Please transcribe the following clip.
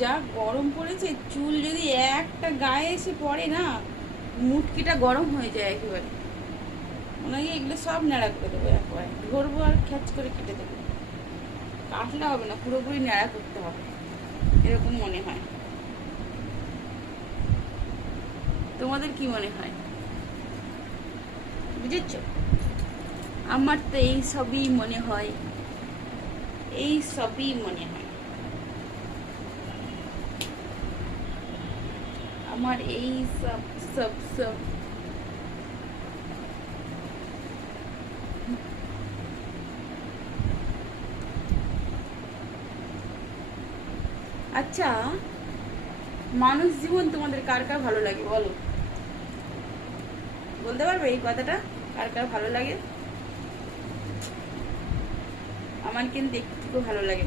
যা গরম পড়েছে, চুল যদি একটা গায়ে এসে পড়ে না, মুটকিটা গরম হয়ে যায় একেবারে। মনে হয় এগুলো সব ন্যাড়া করে দেবো, একবারে ধরবো আর খ্যাচ করে কেটে দেবো। কাটলে হবে না, পুরোপুরি ন্যাড়া করতে হবে, এরকম মনে হয়। তোমাদের কি মনে হয়? বুঝেছ? আমার তো এই সবই মনে হয়, এই সবই মনে হয় আমার, এই সব সব সব। আচ্ছা, মানুষ জীবন তোমাদের কার কার ভালো লাগে বলো? বলতে পারবে এই কথাটা, কার কার ভালো লাগে? আমার কিন্তু একটু ভালো লাগে না।